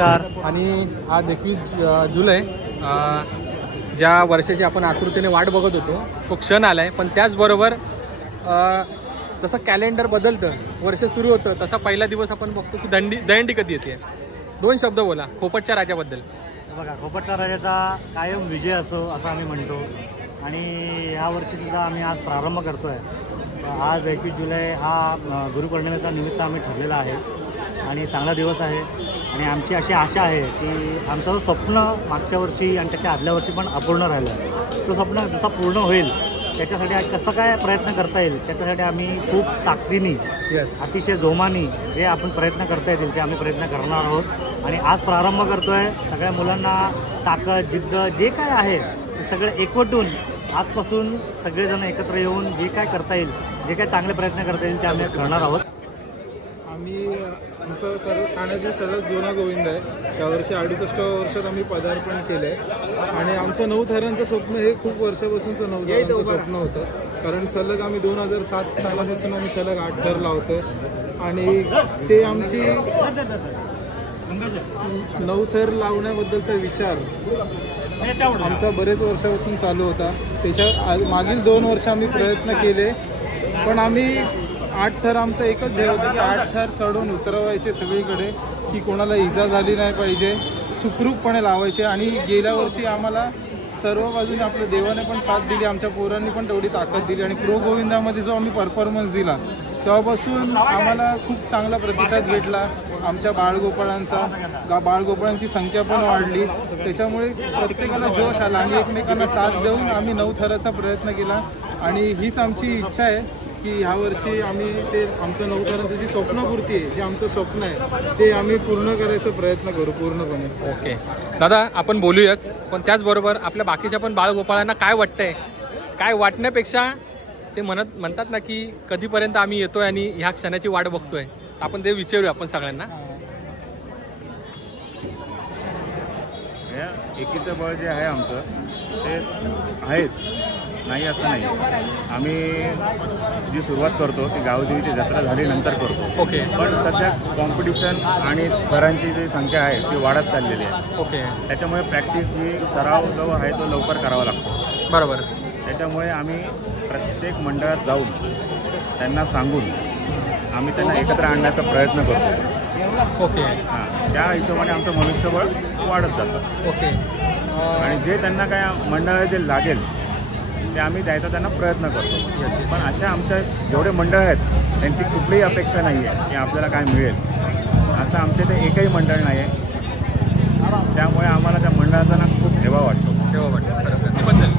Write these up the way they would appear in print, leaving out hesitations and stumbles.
नमस्कार. आणि आज 21 जुलै, ज्या वर्षाची आपण आतुरतेने वाट बघत होतो तो क्षण आला आहे. पण त्याचबरोबर जसं कॅलेंडर बदलतं, वर्ष सुरू होतं, तसा पहिला दिवस आपण बघतो की दहीहंडी कधी येते. 2 शब्द बोला खोपटच्या राजाबद्दल. बघा, खोपटच्या राजाचा कायम विजय असो असं आम्ही म्हणतो. आणि या वर्षीसुद्धा आम्ही आज प्रारंभ करतो आहे. आज 21 जुलै हा गुरुपौर्णिमेचा निमित्त आम्ही ठरलेला आहे आणि चांगला दिवस आहे. आणि आमची अशी आशा आहे की आमचं स्वप्न मागच्या वर्षी आणि त्याच्या आदल्या वर्षी पण अपूर्ण राहिलं आहे, तो स्वप्न जसा पूर्ण होईल त्याच्यासाठी आज कसं काय प्रयत्न करता येईल त्याच्यासाठी आम्ही खूप ताकदीने, अतिशय जोमाने जे आपण प्रयत्न करता येतील ते आम्ही प्रयत्न करणार आहोत. आणि आज प्रारंभ करतो आहे. सगळ्या मुलांना ताकद, जिद्द जे काय आहे ते सगळं एकवटून आजपासून सगळेजण एकत्र येऊन जे काय करता येईल, जे काय चांगले प्रयत्न करता येईल ते आम्ही करणार आहोत. आम्ही आमचं ठाण्यातील सर्वात जुना गोविंद आहे. यावर्षी 68 वर्षात आम्ही पदार्पण केलं आहे. आणि आमचं 9 थरांचं स्वप्न हे खूप वर्षापासूनचं 9 थरांचं स्वप्न होतं. कारण सलग आम्ही 2007 सालापासून आम्ही सलग 8 थर लावतो. आणि ते आमची 9 थर लावण्याबद्दलचा विचार आमचा बरेच वर्षापासून चालू होता. त्याच्या मागील 2 वर्ष आम्ही प्रयत्न केले, पण आम्ही 8 थर आमचं एकच ध्येय होतं की 8 थर चढून उतरवायचे सगळीकडे, की कोणाला इजा झाली नाही पाहिजे, सुखरूपपणे लावायचे. आणि गेल्या वर्षी आम्हाला सर्व बाजूने आपल्या देवाने पण साथ दिली, आमच्या पोरांनी पण तेवढी ताकद दिली. आणि प्रो गोविंदामध्ये जो आम्ही परफॉर्मन्स दिला तेव्हापासून आम्हाला खूप चांगला प्रतिसाद भेटला. आमच्या बाळगोपाळांची संख्या पण वाढली. त्याच्यामुळे प्रत्येकाला जोश आला आणि एकमेकांना साथ देऊन आम्ही 9 थराचा प्रयत्न केला. आणि हीच आमची इच्छा आहे की ह्या वर्षी आम्ही ते आमचं 9 थरांचं जी स्वप्नपूर्ती आहे, जे आमचं स्वप्न आहे ते आम्ही पूर्ण करायचा प्रयत्न करू पूर्णपणे. ओके दादा, आपण बोलूयाच, पण त्याचबरोबर आपल्या बाकीच्या पण बाळगोपाळांना काय वाटतंय, काय वाटण्यापेक्षा ते म्हणतात ना की कधीपर्यंत आम्ही येतोय आणि ह्या क्षणाची वाट बघतोय. आपण ते विचारूया आपण सगळ्यांना. एकीचं बळ जे आहे आमचं ते आहेच, नाही असं नाही. आम्ही जी सुरुवात करतो ती गावदेवीची जत्रा झाल्यानंतर करतो. ओके. पण सध्या कॉम्पिटिशन आणि थरांची जी संख्या आहे ती वाढत चाललेली आहे. ओके. त्याच्यामुळे प्रॅक्टिस ही सराव जो आहे तो लवकर करावा लागतो. बरोबर. त्याच्यामुळे आम्ही प्रत्येक मंडळात जाऊन त्यांना सांगून आम्ही त्यांना एकत्र आणण्याचा प्रयत्न करतो. ओके. हां, त्या हिशोबाने आमचं मनुष्यबळ वाढत जातं. ओके. आणि जे त्यांना काय मंडळाला जे लागेल ते आम्ही द्यायचा त्यांना प्रयत्न करतो. पण अशा आमच्या जेवढे मंडळ आहेत त्यांची कुठलीही अपेक्षा नाही आहे की आपल्याला काय मिळेल, असं आमच्या ते एकही मंडळ नाही आहे. त्यामुळे आम्हाला त्या मंडळाचा ना खूप ठेवा वाटतो. त्याबद्दल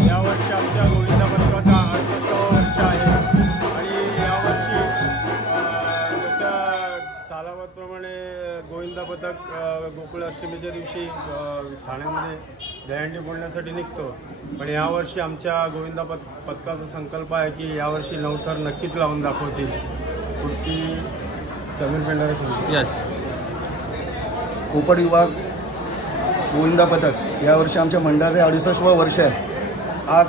यावर्षी आमच्या गोविंदा पथकाचा 68 वर्ष आहे. आणि यावर्षी जसं सालाबादप्रमाणे गोविंदा पथक गोकुळ अष्टमीच्या दिवशी ठाण्यामध्ये दहीहंडी बोलण्यासाठी निघतो. पण यावर्षी आमच्या गोविंदा पथकाचा संकल्प आहे की यावर्षी 9 थर नक्कीच लावून दाखवतील. पुढची समीर पेंढारे सांगतो. यस. खोपट विभाग गोविंदा पथक यावर्षी आमच्या मंडळाचे 68वं वर्ष आहे. आज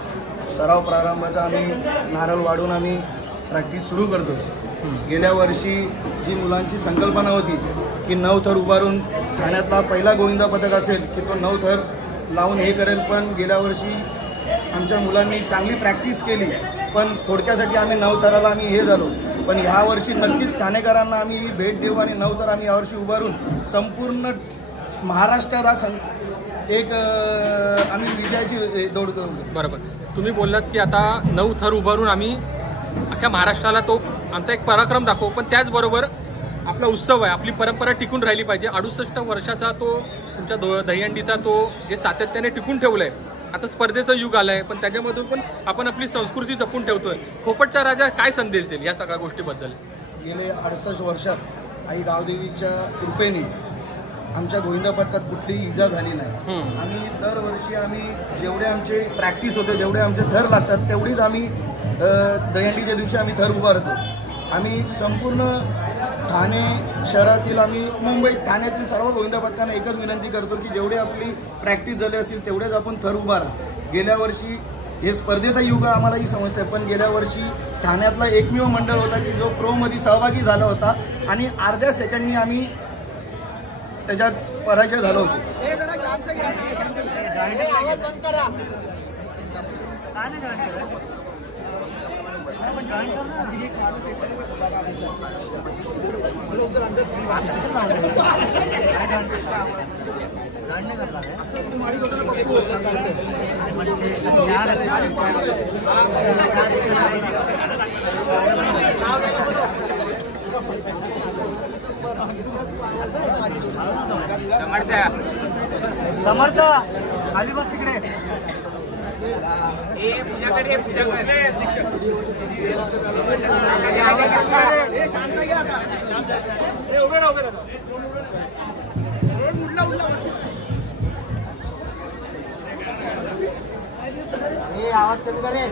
सराव प्रारंभाचा आम्ही नारळ वाढून आम्ही प्रॅक्टिस सुरू करतो. गेल्या वर्षी जी मुलांची संकल्पना होती की 9 थर उभारून ठाण्यातला पहिला गोविंदा पथक असेल की तो 9 थर लावून हे करेल, पण गेल्या वर्षी आमच्या मुलांनी चांगली प्रॅक्टिस केली, पण थोडक्यासाठी आम्ही 9 थराला आम्ही हे झालो. पण ह्या वर्षी नक्कीच ठाणेकरांना आम्ही भेट देऊ आणि 9 थर आम्ही यावर्षी उभारून संपूर्ण महाराष्ट्रात एक आम्ही विजयाची दौड करू. बरोबर. तुम्ही बोललात की आता 9 थर उभारून आम्ही अख्ख्या महाराष्ट्राला तो आमचा एक पराक्रम दाखवू. पण त्याचबरोबर आपला उत्सव आहे, आपली परंपरा टिकून राहिली पाहिजे. 68 वर्षाचा तो तुमच्या दहीहंडीचा तो जे सातत्याने टिकून ठेवलं आहे. आता स्पर्धेचं युग आलं आहे, पण त्याच्यामधून पण आपण आपली संस्कृती जपून ठेवतोय. खोपटचा राजा काय संदेश देईल या सगळ्या गोष्टीबद्दल? गेले 68 वर्षात आई गावदेवीच्या कृपेने आमच्या गोविंदा पथकात कुठलीही इजा झाली नाही. आम्ही दरवर्षी आम्ही जेवढे आमचे प्रॅक्टिस होते, जेवढे आमचे थर लागतात तेवढीच आम्ही दहीहंडीच्या दिवशी आम्ही थर उभारतो. आम्ही संपूर्ण ठाणे शहरातील आम्ही मुंबई ठाण्यातील सर्व गोविंदा पथकांना एकच विनंती करतो की जेवढे आपली प्रॅक्टिस झाली असेल तेवढेच आपण थर उभारा. गेल्या वर्षी हे स्पर्धेचा युग आम्हाला ही समस्या आहे, पण गेल्या वर्षी ठाण्यातला एकमेव मंडळ होता की जो प्रोमध्ये सहभागी झाला होता आणि अर्ध्या सेकंडनी आम्ही त्याच्यात पराजय झाला होता. समर्थ खाली बस तिकडे. आवाज कमी करे.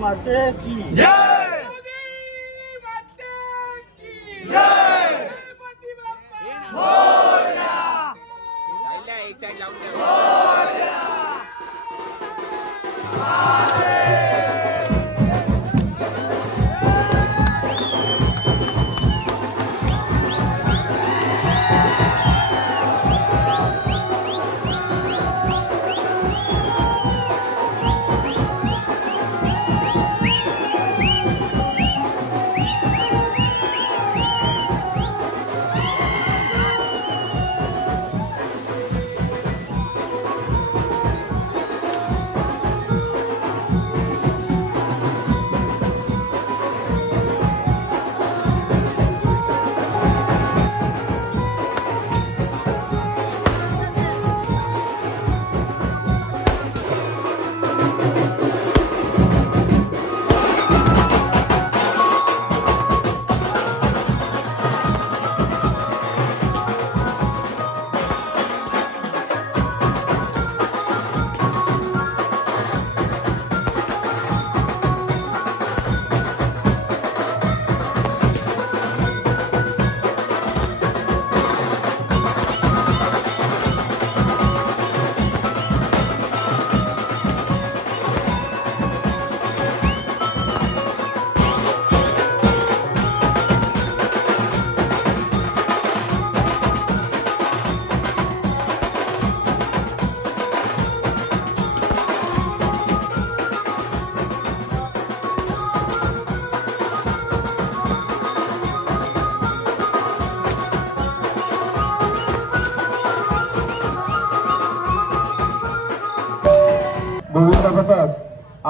माते की जय. एक साइड लावून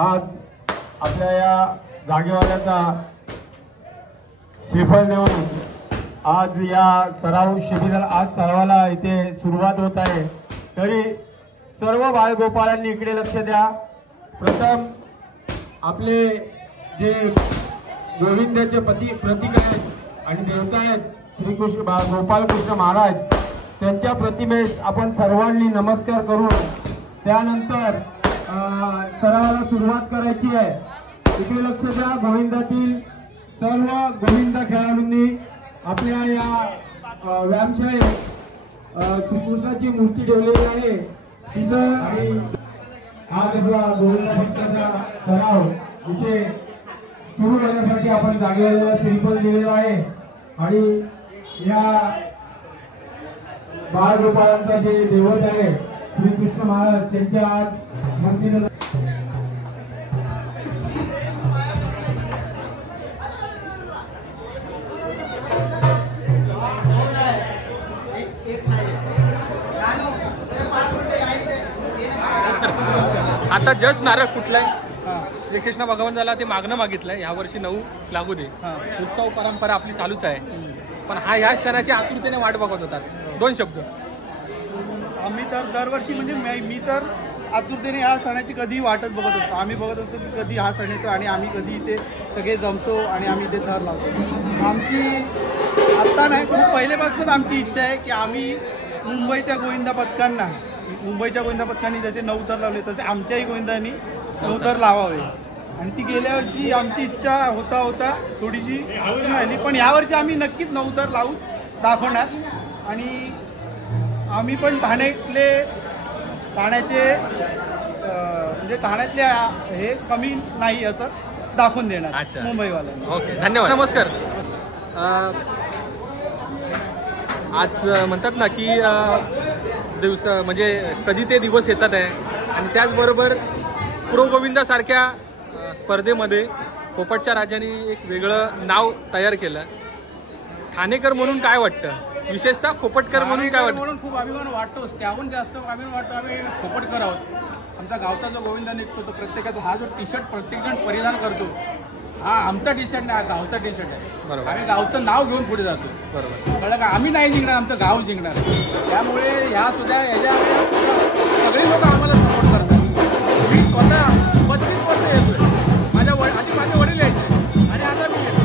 आज आपल्या या जागेवाल्याचा श्रीफळ देऊन आज या सराव शिबिराला आज सरावाला इथे सुरुवात होत आहे. तरी सर्व बाळगोपाळांनी इकडे लक्ष द्या. प्रथम आपले जे गोविंदाचे प्रतीक आहेत आणि देवता आहेत श्रीकृष्ण गोपाल कृष्ण महाराज, त्यांच्या प्रतिमेस आपण सर्वांनी नमस्कार करून त्यानंतर सरावाला सुरुवात करायची आहे. इकडे लक्ष द्या. गोविंदातील सर्व गोविंद खेळाडूंनी आपल्या या व्यायामशाळेत श्रीकृष्णाची मूर्ती ठेवलेली आहे तिथं. आणि आज आपला गोविंद भक्ताचा सराव इथे सुरू करण्यासाठी आपण जागेला श्रीफळ दिलेला आहे. आणि या बाळगोपाळांचा जे दैवत आहे श्रीकृष्ण महाराज त्यांच्या आज मूर्तीला आता जस्ट नारळ कुठलाय श्रीकृष्ण भगवंताला ते मागणं मागितलंय. ह्या वर्षी 9 लागू दे. उत्सव परंपरा आपली चालूच आहे. पण हा ह्या क्षणाची आतुरतेने वाट बघत होतात. 2 शब्द. आम्ही तर दरवर्षी म्हणजे मी तर आतुरतेने ह्या सणाची कधी वाटत बघत असतो. आम्ही बघत असतो की कधी हा सण येतो आणि आम्ही कधी इथे सगळे जमतो आणि आम्ही इथे थर लावतो. आमची आत्ता नाही पण पहिल्यापासूनच आमची इच्छा आहे की आम्ही मुंबईच्या गोविंदा पथकांनी जसे 9 थर लावले तसे आमच्याही गोविंदांनी 9 थर लावावे. आणि ती गेल्या वर्षी आमची इच्छा होता थोडीशी राहिली, पण यावर्षी आम्ही नक्कीच 9 थर लावून दाखवणार. आणि आम्ही पण ठाण्याचे म्हणजे ठाण्यातले हे कमी नाही असं दाखवून देणार मुंबईवाल्यांना. ओके, धन्यवाद. नमस्कार. आज म्हणतात ना की दिवस म्हणजे कधी ते दिवस येतात आहे आणि त्याचबरोबर प्रो गोविंदासारख्या स्पर्धेमध्ये पोपटच्या राजाने एक वेगळं नाव तयार केलं. ठाणेकर म्हणून काय वाटतं, विशेषतः खोपटकर म्हणून काय वाटतं? म्हणून खूप अभिमान वाटतोच, त्याहून जास्त अभिमान वाटतो आम्ही खोपटकर आहोत. आमचा गावचा जो गोविंदा निघतो तो प्रत्येकाचा हा जो टी शर्ट प्रत्येकजण परिधान करतो हा आमचा टी शर्ट नाही, हा गावचा टी शर्ट आहे. बरोबर. आम्ही गावचं नाव घेऊन पुढे जातो. बरोबर. कळलं का? आम्ही नाही जिंकणार, आमचं गाव जिंकणार. त्यामुळे ह्या सुद्धा सगळे लोक आम्हाला सपोर्ट करतात. मी स्वतः 32 वर्ष येतोय, माझे वडील यायचे आणि आता मी येतो.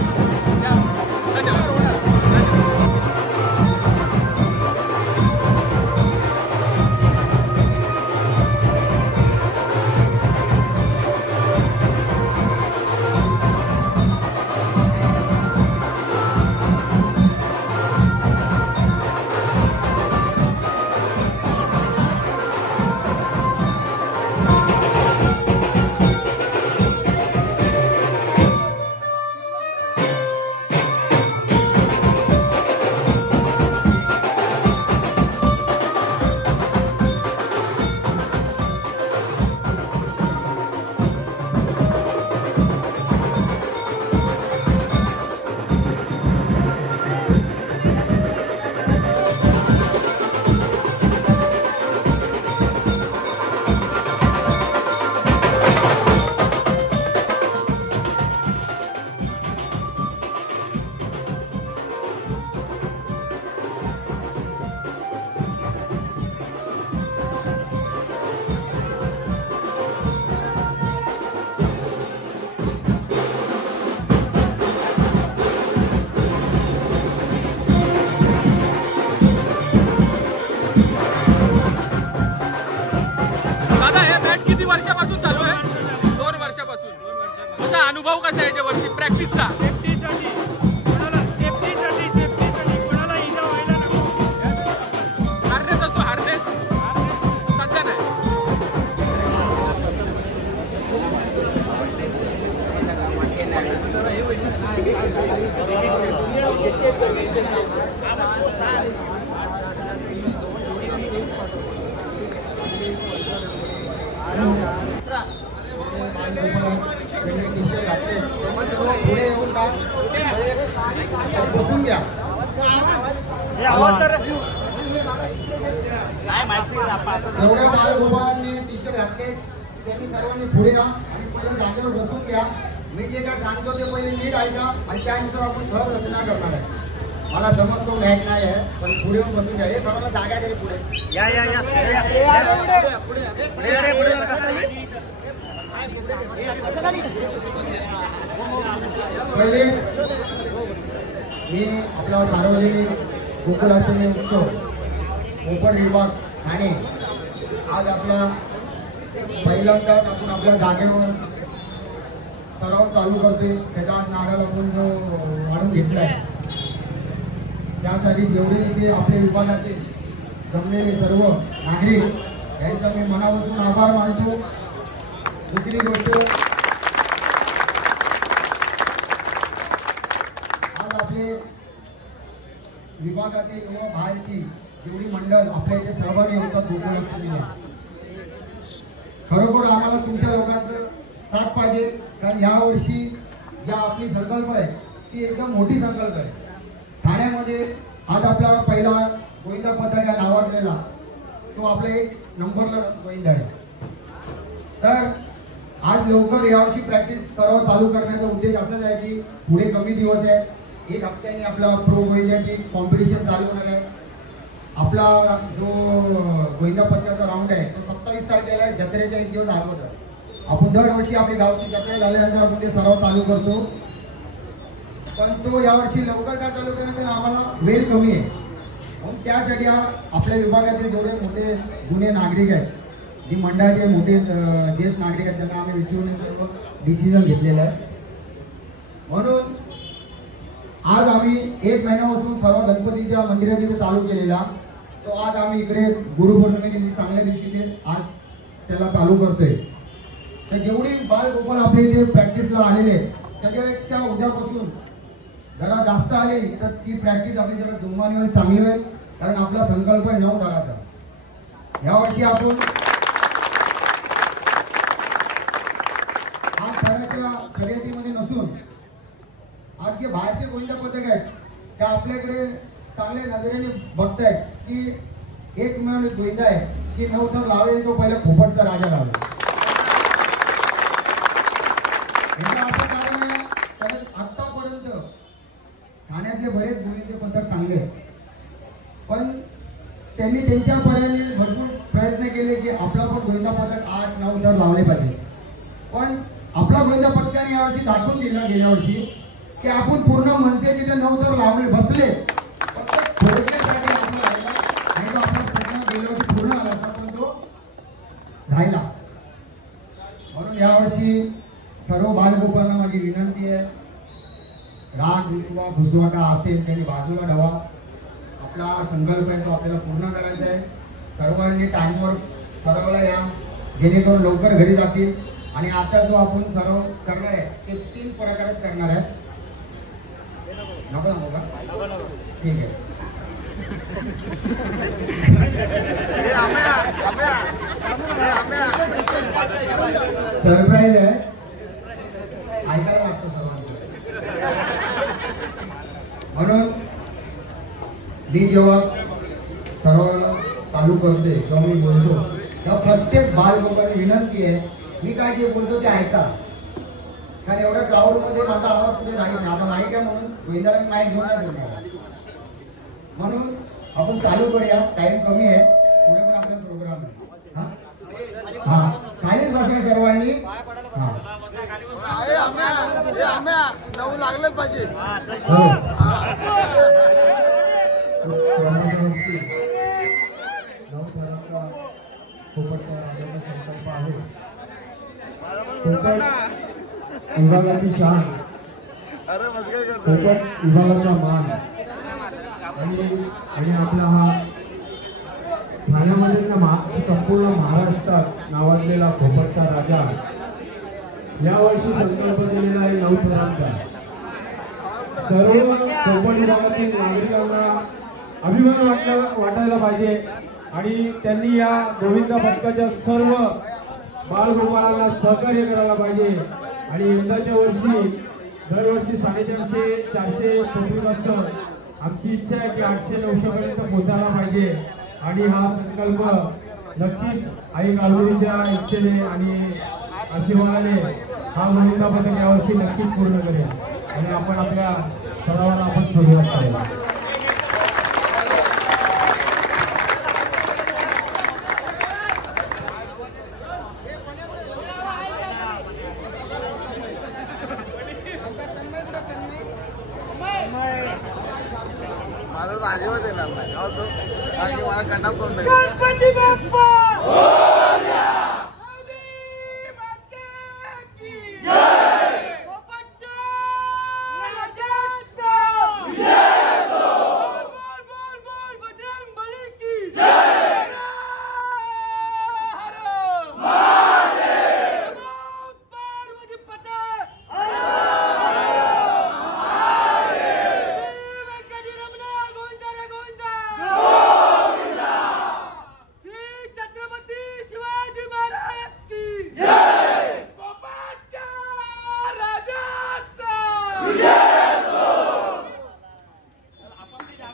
धन्यवाद. अनुभव कसा आहे याच्यावरती प्रॅक्टिसचा? सेफ्टीसाठी कोणाला इजा व्हायला नको. हार्नेस असतो, हार्नेस सध्या नाही. बसून घ्या. जेवढ्या बाळगोपाळांनी टी शर्ट घातले त्यांनी सर्वांनी पुढे या आणि पहिल्या जागेवर बसून घ्या. मी जे काय सांगतो ते पहिले नीट ऐका आणि त्यानुसार आपण थर रचना करणार आहे. मला समजतो मॅच नाही आहे, पण पुढे येऊन बसून घ्या. हे सर्वांना जागा तरी पुढे पहिले मी आपला सार्वजनिक गोकुळाष्टमी उत्सव कोकण विभाग ठाणे आज आपला पहिल्यांदाच आपण आपल्या जागेवर सराव चालू करतोय. त्याचा आज नारळ आपण जो वाढून घेतला आहे त्यासाठी जेवढे इथे आपल्या विभागाचे जमलेले सर्व नागरिक यांचा मी मनापासून आभार मानतो. दुसरी गोष्ट, आज आपले विभागातील किंवा बाहेरची जेवढी मंडळ आपल्या इथे सहभागी होतात गोकुळाष्टमीला, खरोखर आम्हाला तुमच्या लोकांचं साथ पाहिजे. कारण यावर्षी ज्या आपली संकल्प आहे ती एकदम मोठी संकल्प आहे. ठाण्यामध्ये आज आपला पहिला गोविंदा पथक या नावाजलेला तो आपला 1 नंबरला गोविंदा आहे. तर आज लवकर यावर्षी प्रॅक्टिस सराव चालू करण्याचा उद्देश असाच आहे की पुढे कमी दिवस आहेत, 1 हप्त्याने आपला प्रो गोविंदाची कॉम्पिटिशन चालू होणार आहे. आपला जो गोविंदा पथकाचा राऊंड आहे तो 27 तारखेला आहे, जत्रेच्या 1 दिवस अगोदर. आपण दरवर्षी आपली गावची जत्रा झाल्यानंतर आपण ते सराव चालू करतो, पण तो यावर्षी लवकर का चालू करण्यात आम्हाला वेळ कमी आहे. म्हणून त्यासाठी आपल्या विभागातील जेवढे मोठे जुने नागरिक आहेत जी मंडळाचे मोठे ज्येष्ठ नागरिक आहेत त्यांना आम्ही विचारून सर्व डिसिजन घेतलेलं आहे. म्हणून आज आम्ही 1 महिन्यापासून सर्व गणपतीच्या मंदिराचे ते चालू केलेला, तो आज आम्ही इकडे गुरुपौर्णिमेच्या चांगल्या दिवशी ते आज त्याला चालू करतोय. तर जेवढी बालगोपाळ आपले इथे प्रॅक्टिसला आलेले आहेत त्याच्यापेक्षा उद्यापासून जरा जास्त आले तर ती प्रॅक्टिस आपली जरा जोमाने होईल, चांगली होईल. कारण आपला संकल्प आहे 9 तारखेचा. यावर्षी आपण आज थराच्या शर्यतीमध्ये नसून आज जे बाहेरचे गोविंदा पथक आहेत ते आपल्याकडे चांगल्या नजरेने बघतायत की एक मिळून गोविंदा आहे की 9 थर लावले तो पहिला खोपटचा राजा लावला. याचं असं कारण आहे कारण आतापर्यंत ठाण्यातले बरेच गोविंदे पथक चांगले आहेत, पण त्यांनी त्यांच्या पर्यायाने भरपूर प्रयत्न केले की आपला पण गोविंदा पथक 8-9 थर लावले पाहिजे. पण आपला गोविंदा पथकाने यावर्षी दाखवून दिला गेल्या वर्षी की आपण पूर्ण मनसेचे जे 9 थर लावले बसले फक्त थोडक्यासाठी आपण राहिला आणि तो आपला स्वप्न गेल्या वर्षी पूर्ण आला असता पण तो राहिला. म्हणून यावर्षी सर्व बालगोपाळांना माझी विनंती आहे, राग विश्वा भुसवाटा असेल त्यांनी बाजूला ठेवा. आपला संकल्प आहे तो आपल्याला पूर्ण करायचा आहे. सर्वांनी टाइमवर सरावला या जेणेकरून लवकर घरी जातील. आणि आता जो आपण सराव करणार आहे ते 3 प्रकारात करणार आहे. नको नको का? ठीक आहे. सरप्राईज आहे, ऐकायला लागतो सर्वांना. म्हणून मी जेव्हा सर्व चालू करते तेव्हा मी बोलतो तेव्हा प्रत्येक बालगोपाळाची विनंती आहे मी काय जे बोलतो ते ऐका. कारण एवढ्या क्राऊडमध्ये माझा आवाज कुठे नाही. आता माहीत आहे म्हणून गोविंदाला मी माहीत घेऊन नाही बोलणार. म्हणून आपण चालू करूया, टाइम कमी आहे, पुढे पण आपला प्रोग्राम आहे. हा खालीच बसा सर्वांनी. लागलंच पाहिजे. खोपटच्या राजाचा संकल्प आहे. विभागाची शान, खोपट विभागाचा मान आणि आपला हा ठाण्यामध्ये संपूर्ण महाराष्ट्रात नावाजलेला खोपटचा राजा यावर्षी संकल्प दिलेला आहे 9 थरांचा. सर्व खोपट विभागातील नागरिकांना अभिमान वाटायला पाहिजे आणि त्यांनी या गोविंदा पथकाच्या सर्व बालगोपाळांना सहकार्य करायला पाहिजे. आणि यंदाच्या वर्षी दरवर्षी 450-400 पब्लिक असतं. आमची इच्छा आहे की 800-900 पर्यंत पोहोचायला पाहिजे. आणि हा संकल्प नक्कीच आई गालुरीच्या इच्छेने आणि आशीर्वादाने हा गोविंदा पथक यावर्षी नक्कीच पूर्ण करेल आणि आपण आपल्या सरावाला आपण सुरुवात करेल. माझं अजिबात येणार नाही कारण मला कंटाप करून गणपती बाप्पा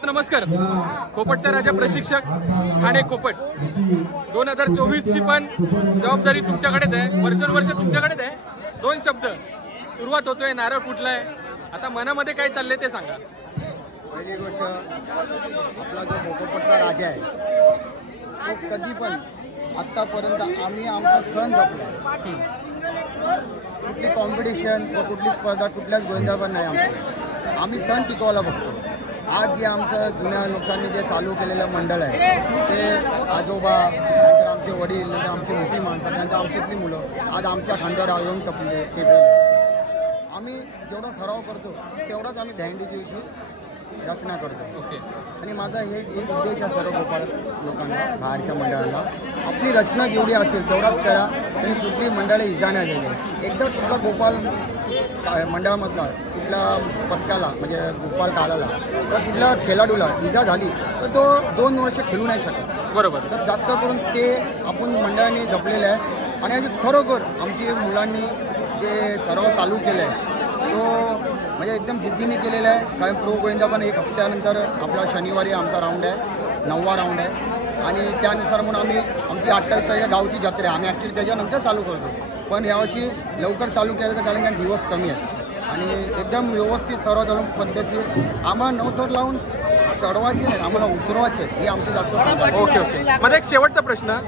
नमस्कार. खोपटचा राजा प्रशिक्षक ठाणे खोपट 2024 ची पण जबाबदारी तुमच्याकडेच आहे. वर्षानुवर्ष तुमच्याकडेच आहे. 2 शब्द सुरुवात होतोय, नारळ फुटलाय, आता मनामध्ये काय चाललंय ते सांगा. पहिली गोष्ट आपला जो खोपटचा राजा आहे तो कधी पण आत्तापर्यंत आम्ही आमचा सण जपला. कुठली कॉम्पिटिशन व कुठली स्पर्धा कुठल्याच गोविंदा पण नाही आमचं. आम्ही सण टिकवायला बघतो. आज जे आमचं जुन्या लोकांनी जे चालू केलेलं मंडळ आहे ते आजोबा नंतर आमचे वडील नंतर आमची मोठी माणसं नंतर आमच्यातली मुलं आज आमच्या खांद्यावर येऊन टेपले. आम्ही जेवढा सराव करतो तेवढाच आम्ही दहीहंडीच्या दिवशी रचना करतो. ओके. आणि माझा हे एक उद्देश आहे सर्व गोपाळ लोकांना, बाहेरच्या मंडळाला, आपली रचना जेवढी असेल तेवढाच करा आणि कुठली मंडळी इजा नाही झाली. एकदा कुठला गोपाल मंडळामधला कुठल्या पथकाला म्हणजे गोपाल टाळाला तर कुठल्या खेळाडूला इजा झाली तर तो 2 वर्ष खेळू नाही शकत. बरोबर. तर जास्त करून ते आपण मंडळाने जपलेलं आहे. आणि आम्ही खरोखर आमची मुलांनी जे सराव चालू केलं आहे तो म्हणजे एकदम जिद्दीने केलेला आहे. कारण प्रो गोविंदा पण 1 हप्त्यानंतर आपला शनिवारी आमचा राऊंड आहे, 9वा राऊंड आहे. आणि त्यानुसार म्हणून आम्ही आमची 28 तारखेला गावची जत्रा आहे. आम्ही ॲक्च्युली त्याच्यानंतर चालू करतो, पण यावर्षी लवकर चालू केल्याचं कारण की दिवस कमी आहेत आणि एकदम व्यवस्थित सर्व चालून पद्धतशीर आम्हाला 9 थर लावून चढवायचे नाही, आम्हाला उतरवायचे ही आमचं जास्त सांगा. Okay okay. माझा एक शेवटचा प्रश्न,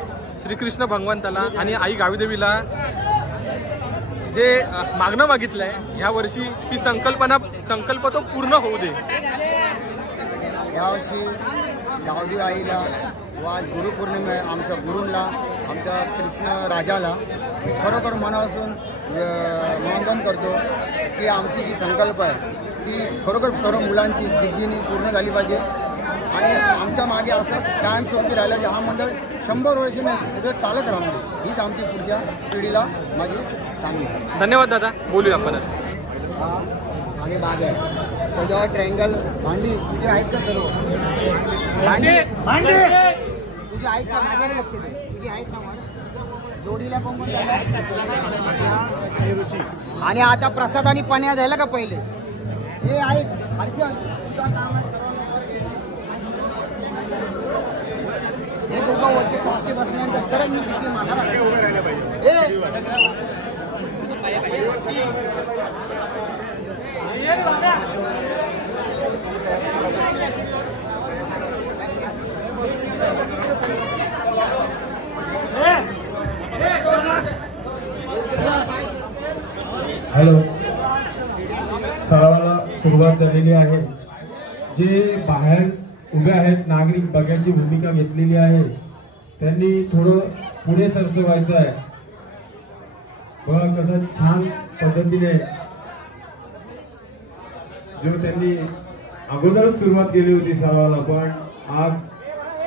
श्रीकृष्ण भगवंताला आणि आई गावीदेवीला जे मागणं मागितलंय ह्या वर्षी ती संकल्प तो पूर्ण होऊ दे. यावर्षी गावदेवी आईला व आज गुरुपौर्णिमा आहे, आमच्या गुरूंना आमच्या कृष्ण राजाला मी खरोखर मनापासून वंदन करतो की आमची जी संकल्प आहे ती खरोखर सर्व मुलांची जिद्दीने पूर्ण झाली पाहिजे. आणि आमच्या मागे असं कायमस्वरूपी राहिलं की हा मंडळ 100 वर्षाने पुढे चालत राहून दे हीच आमची पुढच्या पिढीला माझी सांगली. धन्यवाद दादा, बोलूया परत. आणि बाग आहे त्याच्यावर ट्रँगल भांडी तुझी आहेत का सर्व भांडी तुझी आहेत का मागे लक्ष दे तुझी आहेत ना मग जोडीला कोण आणि आता प्रसाद आणि पण्या झालं का पहिले हे ऐक हर्षल तुझं काम आहे हे दोघं वरती बसल्यानंतर तरच मी शिकली मला हॅलो, सरावाला सुरुवात झालेली आहे. जे बाहेर उभे आहेत नागरिक बघायची भूमिका घेतलेली आहे त्यांनी थोडं पुढे सरसवायचं आहे. बघा कसं छान पद्धतीने जो त्यांनी अगोदरच सुरुवात केली होती सरावाला, पण आज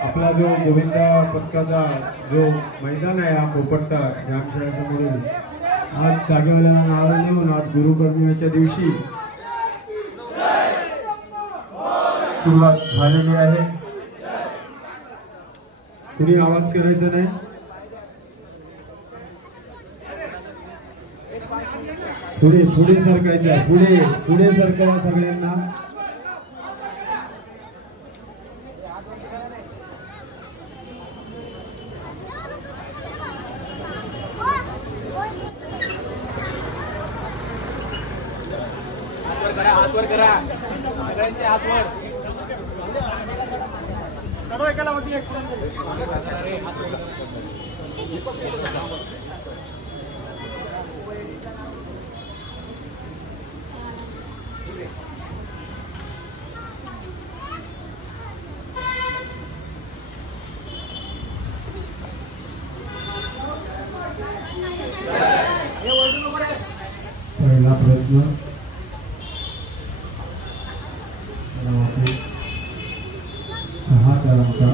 आपला जो गोविंदा पथकाचा जो मैदान आहे हा पोपट्टा ग्रामशाळेसमोरील आज जागेवाल्यांना नाव नेऊन आज गुरुपौर्णिमेच्या दिवशी सुरुवात झालेली आहे. कुणी आवाज करायचा नाही. पुढे पुढे सरकायचं आहे, पुढे सरकायला सगळ्यांना. हातवर करा सगळ्यांचे हातवर सर्व एकाला होती एक पहिला प्रयत्न हा करांचा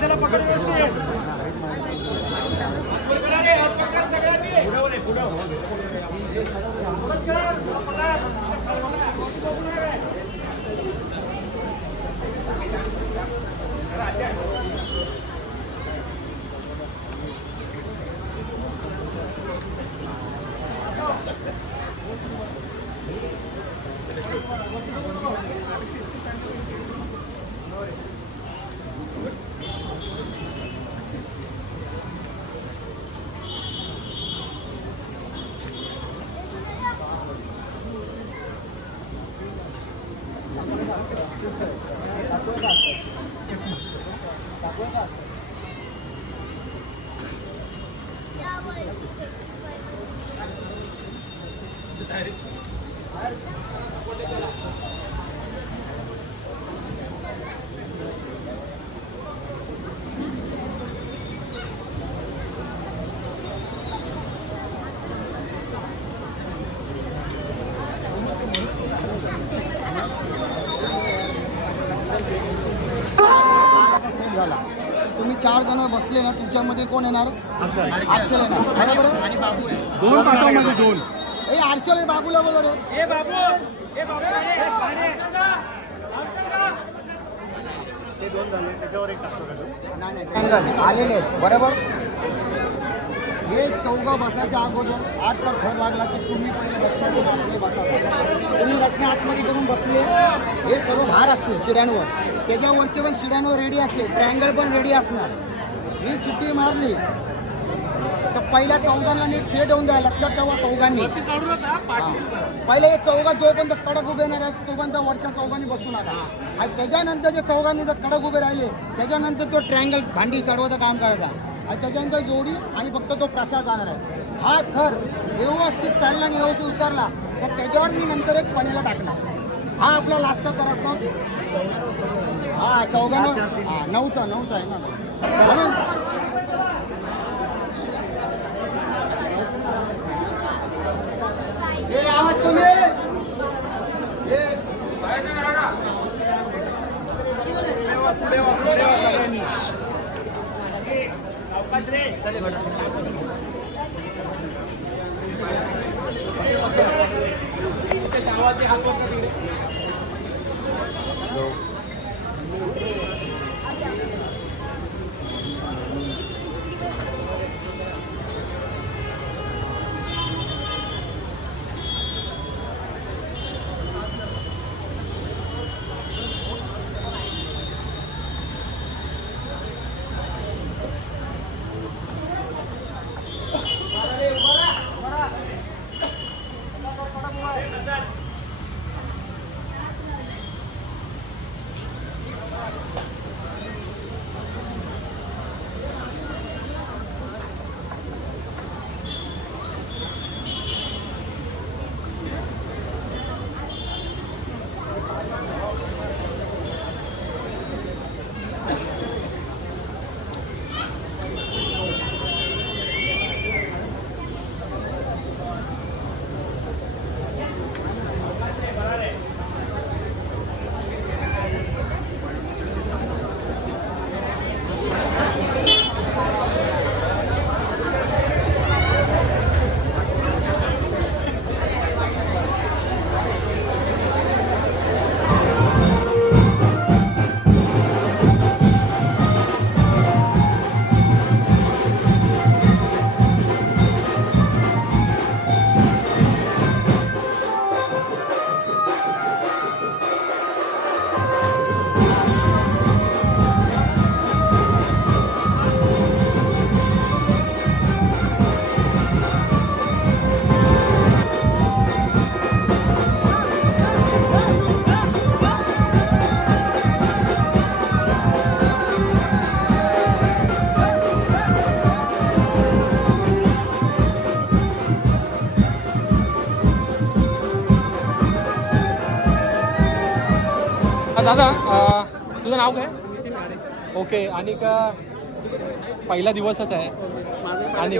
त्याला पकड तुम्ही 4 जण बसले ना, तुमच्यामध्ये कोण येणार? आर्चल येणार, बरोबर आणि बाबू आहे. 2 पाठवामध्ये 2. ए आर्चल आहे, बाबूला बोलव रे. ए बाबू, ए बाबू ते 2 झाले, त्याच्यावर एक टाकतो का? नाही आलेले आहेत, बरोबर. हे 4 बसायच्या अगोदर 8चा थर लागला की तुम्ही पहिले रचना आतमध्ये बसा. तुम्ही रचना आतमध्ये करून बसले, हे सर्व भार असतील शिड्यांवर, त्याच्यावरचे पण शिड्यांवर रेडी असतील, ट्रायंगल पण रेडी असणार. मी शिट्टी मारली तर पहिल्या 14 नीट सेट होऊन द्या. लक्षात ठेवा 14 पहिले हे 4 जोपर्यंत कडक उभे नाही राहत तोपर्यंत वरच्या 4 बसू नका. आणि त्याच्यानंतर जे 4 जर कडक उभे राहिले त्याच्यानंतर तो ट्रायंगल भांडी चढवायचं काम करायचा. आणि त्याच्यानंतर जोडी आणि फक्त तो प्रसाद जाणार आहे. हा थर व्यवस्थित चढला आणि व्यवस्थित उतरला तर त्याच्यावर मी नंतर एक पणीला टाकणार. हा आपला लास्टचा तर असतो. हा 14 हा 9चा आहे ना म्हणून हे आवाज कमी दादा तुझं नाव काय? ओके. आणि का पहिला दिवसच आहे आणि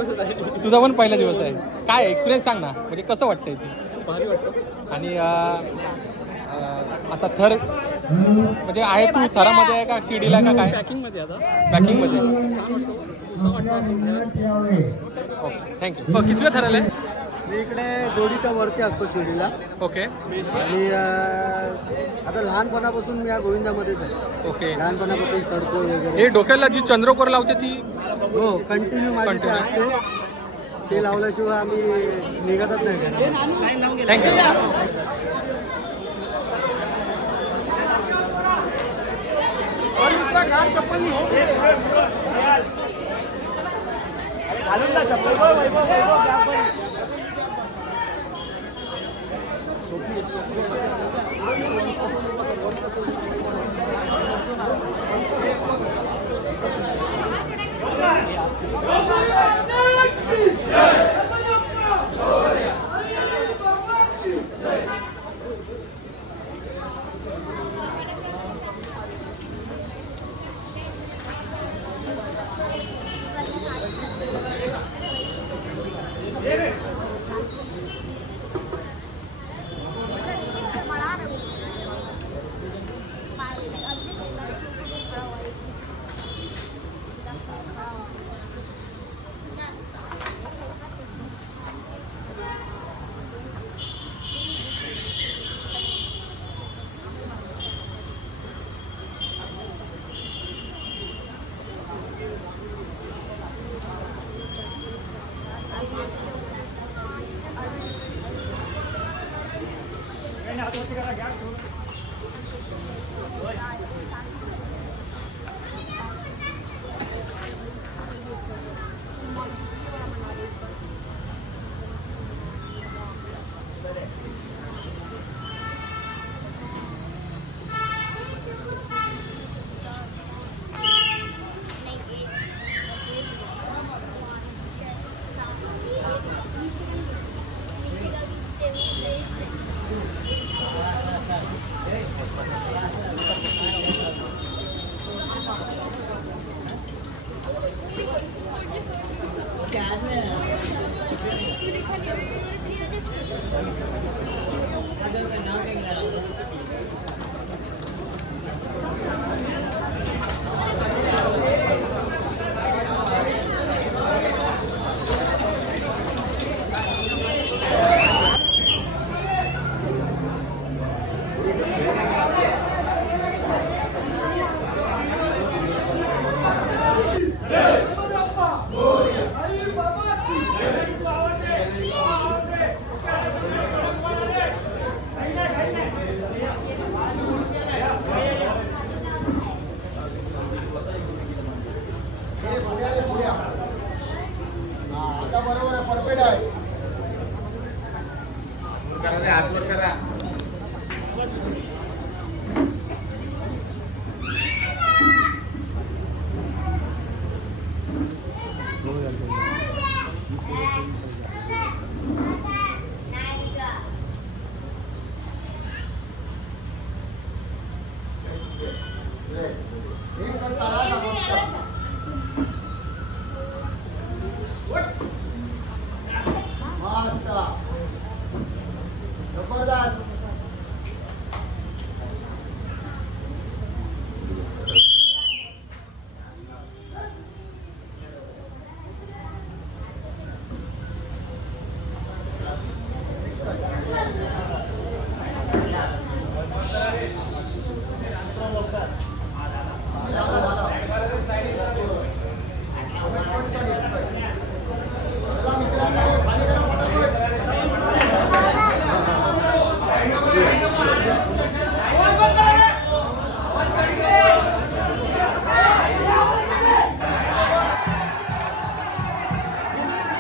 तुझा पण पहिला दिवस आहे. काय एक्सपिरियन्स सांग ना, म्हणजे कसं वाटतंय ते? भारी वाटतं. आणि आता थर म्हणजे आहे, तू थरामध्ये आहे का शिडीला का काय? पॅकिंगमध्ये आता पॅकिंगमध्ये. Okay thank you. कितव्या थराला आहे? मी इकडे जोडीच्या वरती असतो शिडीला. ओके. आणि आता लहानपणापासून मी या गोविंदामध्येच आहे. ओके. लहानपणापासून चढतो वगैरे. हे डोक्याला जी चंद्रकोर लावते ती? हो, कंटिन्यू माझी ते असते. ते लावल्याशिवाय आम्ही निघतच नाही. थँक्यू.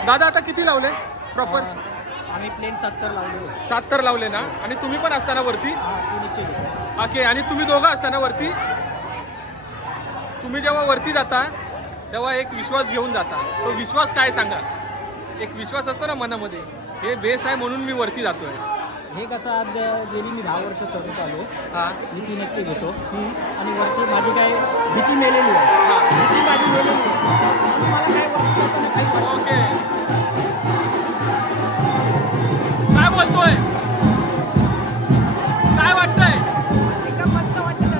दादा आता किती लावले प्रॉपर? आम्ही प्लेन 70 लावले. 70 लावले ना? आणि तुम्ही पण असताना वरती? ओके. आणि तुम्ही दोघं असताना वरती? तुम्ही जेव्हा वरती जाता तेव्हा एक विश्वास घेऊन जाता, तो विश्वास काय सांगा? एक विश्वास असतो ना मनामध्ये, हे बेस आहे म्हणून मी वरती जातोय. हे कसं आज गेली मी 10 वर्ष चढत आलो. भीती नक्की घेतो आणि वरती माझी काय भीती मेलेली आहे. भीती माझी मेलेली आहे. मला काय वरती काही ओके. काय बोलतोय? काय वाटतंय? एकदम मस्त वाटतं.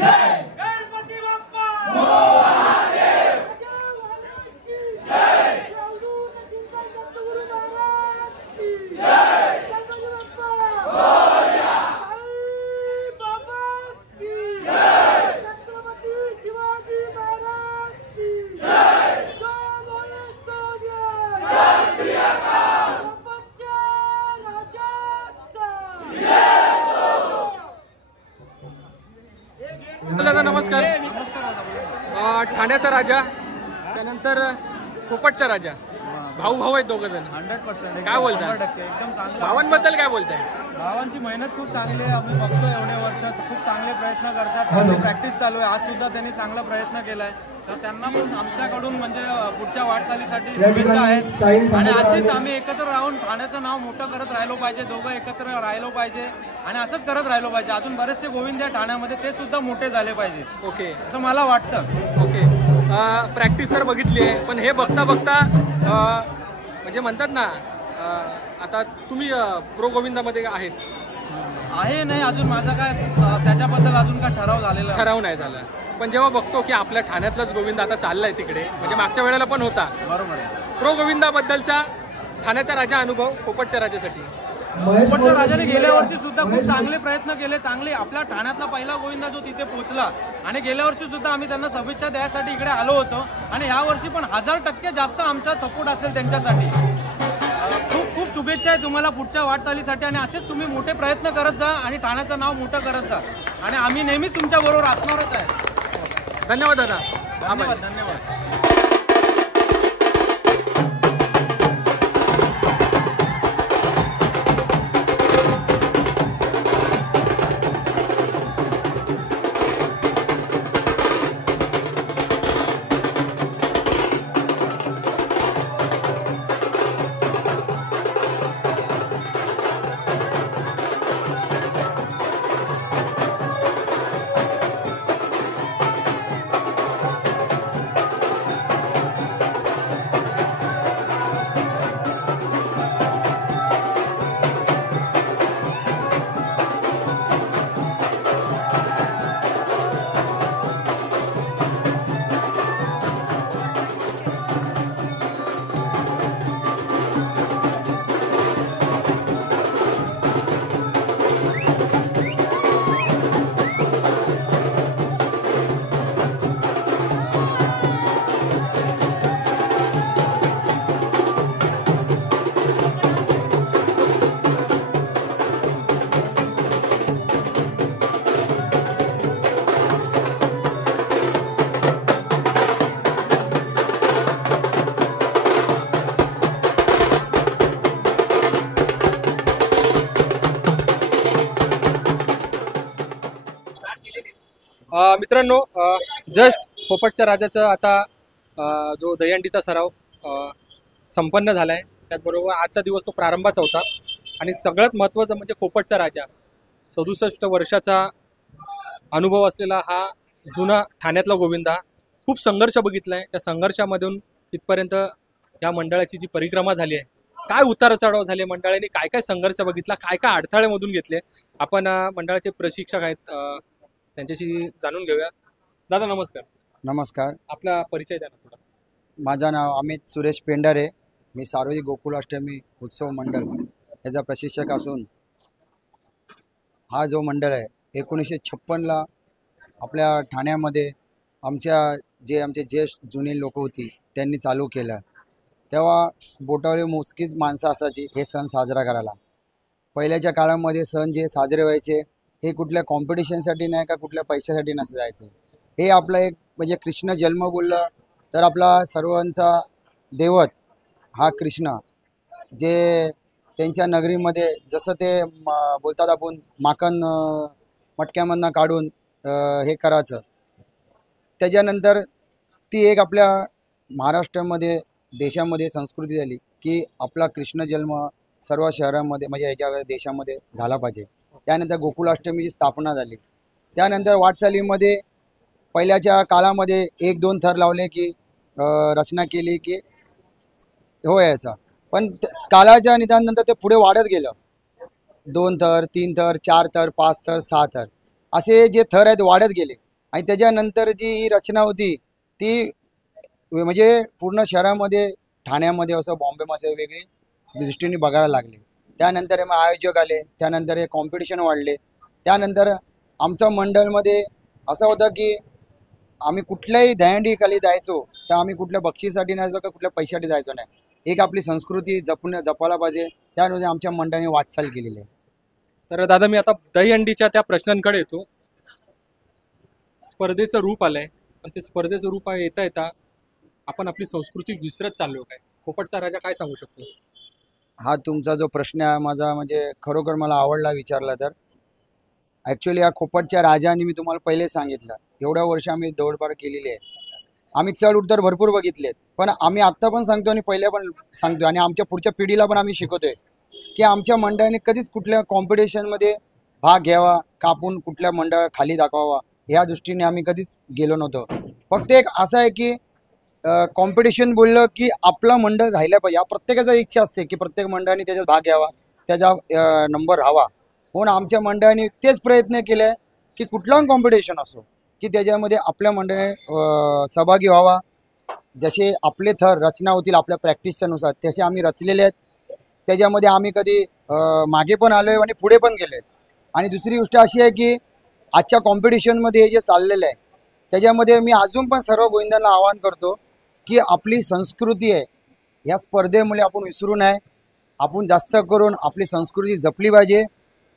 गणपती बाप्पा दादा नमस्कार. ठाण्याचा राजा त्यानंतर कोपटचा राजा भाऊ भाऊ आहेत दोघं जण. 100% काय बोलताय? 100% एकदम चांगलं. भावांबद्दल काय बोलताय? भावांची मेहनत खूप चांगली आहे. आम्ही बघतो एवढ्या वर्षात खूप चांगले प्रयत्न करतात. चांगली प्रॅक्टिस चालू आहे. आज सुद्धा त्यांनी चांगला प्रयत्न केलाय. तर त्यांना पण आमच्याकडून म्हणजे पुढच्या वाटचालीसाठी शुभेच्छा आहेत. आणि अशीच आम्ही एकत्र राहून ठाण्याचं नाव मोठं करत राहिलो पाहिजे. दोघं एकत्र राहिलो पाहिजे आणि असंच करत राहिलो पाहिजे. अजून बरेचसे गोविंद आहे ठाण्यामध्ये, ते सुद्धा मोठे झाले पाहिजे. ओके, असं मला वाटतं. ओके. प्रॅक्टिस तर बघितली आहे, पण हे बघता बघता म्हणजे म्हणतात ना आता तुम्ही प्रो गोविंदामध्ये आहेत? आहे नाही अजून माझा काय त्याच्याबद्दल अजून काय ठराव नाही झाला. पण जेव्हा बघतो की आपल्या ठाण्यातलाच गोविंद आता चाललाय तिकडे, म्हणजे मागच्या वेळेला पण होता. बरोबर आहे. प्रो गोविंदाबद्दलचा ठाण्याचा राजा अनुभव कोपटच्या राजासाठी. कोपटच्या राजाने गेल्या वर्षी सुद्धा खूप चांगले प्रयत्न केले. चांगले आपल्या ठाण्यातला पहिला गोविंदा जो तिथे पोहोचला आणि गेल्या वर्षी सुद्धा आम्ही त्यांना शुभेच्छा द्यायसाठी इकडे आलो होतो. आणि ह्या वर्षी पण 1000% जास्त आमचा सपोर्ट असेल त्यांच्यासाठी. खूप खूप शुभेच्छा आहे तुम्हाला पुढच्या वाटचालीसाठी. आणि असेच तुम्ही मोठे प्रयत्न करत जा आणि ठाण्याचं नाव मोठं करत जा. आणि आम्ही नेहमीच तुमच्या बरोबर असणारच आहे. धन्यवाद दादा. धन्यवाद. धन्यवाद. मित्रांनो, जस्ट पोपटच्या राजाचा आता जो दहीहंडीचा सराव संपन्न झाला आहे, त्याचबरोबर आजचा दिवस तो प्रारंभाचा होता. आणि सगळ्यात महत्त्वाचं म्हणजे पोपटचा राजा 67 वर्षाचा अनुभव असलेला हा जुना ठाण्यातला गोविंदा खूप संघर्ष बघितला आहे. त्या संघर्षामधून इथपर्यंत या मंडळाची जी परिक्रमा झाली आहे, काय उतार चढाव झाले, मंडळाने काय काय संघर्ष बघितला, काय काय अडथळेमधून घेतले, आपण मंडळाचे प्रशिक्षक आहेत त्यांच्याशी जाणून घेऊया. दादा नमस्कार. नमस्कार. आपला परिचय द्या ना थोडा. माझं नाव अमित सुरेश पेंढारे. मी सार्वजनिक गोकुळाष्टमी उत्सव मंडळ याचा प्रशिक्षक असून हा जो मंडळ आहे 1956ला आपल्या ठाण्यामध्ये आमचे ज्येष्ठ जुने लोक होती त्यांनी चालू केलं. तेव्हा बोटावर मोजकीच माणसं असायची हे सण साजरा करायला. पहिल्याच्या काळामध्ये सण जे साजरे व्हायचे हे कुठल्या कॉम्पिटिशनसाठी नाही का कुठल्या पैशासाठी नसं जायचं. हे आपलं एक म्हणजे कृष्ण जन्म बोललं तर आपला सर्वांचा दैवत हा कृष्ण, जे त्यांच्या नगरीमध्ये जसं ते बोलतात आपण माखन मटक्यामधनं काढून हे करायचं. त्याच्यानंतर ती एक आपल्या महाराष्ट्रामध्ये देशामध्ये संस्कृती झाली की आपला कृष्ण जन्म सर्व शहरामध्ये म्हणजे याच्या देशामध्ये झाला पाहिजे. त्यानंतर गोकुळाष्टमीची स्थापना झाली. त्यानंतर वाटचालीमध्ये पहिल्याच्या काळामध्ये 1-2 थर लावले की रचना केली की हो यायचा. पण काळाच्या निदानानंतर ते पुढे वाढत गेलं. 2 थर, 3 थर, 4 थर, 5 थर, 6 थर असे जे थर आहेत वाढत गेले. आणि त्याच्यानंतर जी ही रचना होती ती म्हणजे पूर्ण शहरामध्ये ठाण्यामध्ये असं बॉम्बेमध्ये वेगळी दृष्टीने बघायला लागले. त्यानंतर मग आयोजक आले, त्यानंतर हे कॉम्पिटिशन वाढले. त्यानंतर आमच्या मंडळमध्ये असं होतं की आम्ही कुठल्याही दहीहंडी जायचो तर आम्ही कुठल्या बक्षीसाठी नाही जायचो का कुठल्या पैशासाठी जायचो नाही. एक आपली संस्कृती जपायला पाहिजे, त्यानुसार आमच्या मंडळाने वाटचाल केलेली आहे. तर दादा मी आता दहीहंडीच्या त्या प्रश्नांकडे येतो. स्पर्धेचं रूप आलंय, पण ते स्पर्धेचं रूप येता येता आपण आपली संस्कृती विसरत चाललो काय? पोपटचा राजा काय सांगू शकतो? हा तुमचा जो प्रश्न आहे माझा म्हणजे खरोखर मला आवडला विचारला. तर ॲक्च्युली या खोपटच्या राजाने मी तुम्हाला पहिले सांगितलं, एवढ्या वर्ष आम्ही दौडपार केलेली आहे. आम्ही चढ उतर भरपूर बघितलेत, पण आम्ही आत्ता पण सांगतो आणि पहिल्या पण सांगतो आणि आमच्या पुढच्या पिढीला पण आम्ही शिकवतोय की आमच्या मंडळाने कधीच कुठल्या कॉम्पिटिशनमध्ये भाग घ्यावा, कापून कुठल्या मंडळ खाली दाखवावा या दृष्टीने आम्ही कधीच गेलो नव्हतो. फक्त एक असं आहे की कॉम्पिटिशन बोललं की आपलं मंडळ राहिलं पाहिजे. प्रत्येकाचा इच्छा असते की प्रत्येक मंडळाने त्याच्यात भाग घ्यावा, त्याचा नंबर राहावा. म्हणून आमच्या मंडळाने तेच प्रयत्न केले की कुठलाही कॉम्पिटिशन असो की त्याच्यामध्ये आपल्या मंडळाने सहभागी व्हावा. जसे आपले थर रचना होतील आपल्या प्रॅक्टिसच्यानुसार तसे आम्ही रचलेले आहेत. त्याच्यामध्ये आम्ही कधी मागे पण आलो आहे आणि पुढे पण गेलो आहे. आणि दुसरी गोष्ट अशी आहे की आजच्या कॉम्पिटिशनमध्ये हे जे चाललेलं आहे त्याच्यामध्ये मी अजून पण सर्व गोविंदांना आवाहन करतो की आपली संस्कृती आहे या स्पर्धेमुळे आपण विसरू नये. आपण जास्त करून आपली संस्कृती जपली पाहिजे.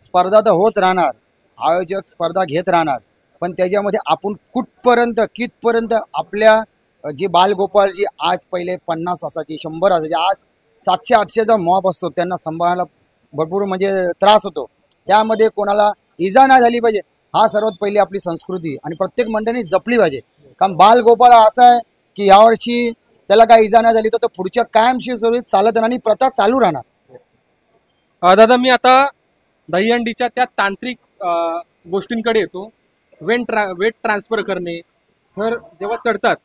स्पर्धा तर होत राहणार, आयोजक स्पर्धा घेत राहणार, पण त्याच्यामध्ये आपण कितपर्यंत आपल्या जी बालगोपाळ जी आज पहिले 50 असायची 100 असायची, आज 700-800चा मॉप असतो, त्यांना सांभाळायला भरपूर म्हणजे त्रास होतो. त्यामध्ये कोणाला इजा नाही झाली पाहिजे. हा सर्वात पहिली आपली संस्कृती आणि प्रत्येक मंडळाने जपली पाहिजे. कारण बालगोपाळ असा आहे की यावर्षी त्याला काय इजा नाही झाली तर तो पुढच्या कायमशी सुरू चालत आणि प्रथा चालू राहणार. दादा मी आता दहीहंडीच्या त्या तांत्रिक गोष्टींकडे येतो. वेट ट्रान्सफर करणे, तर जेव्हा चढतात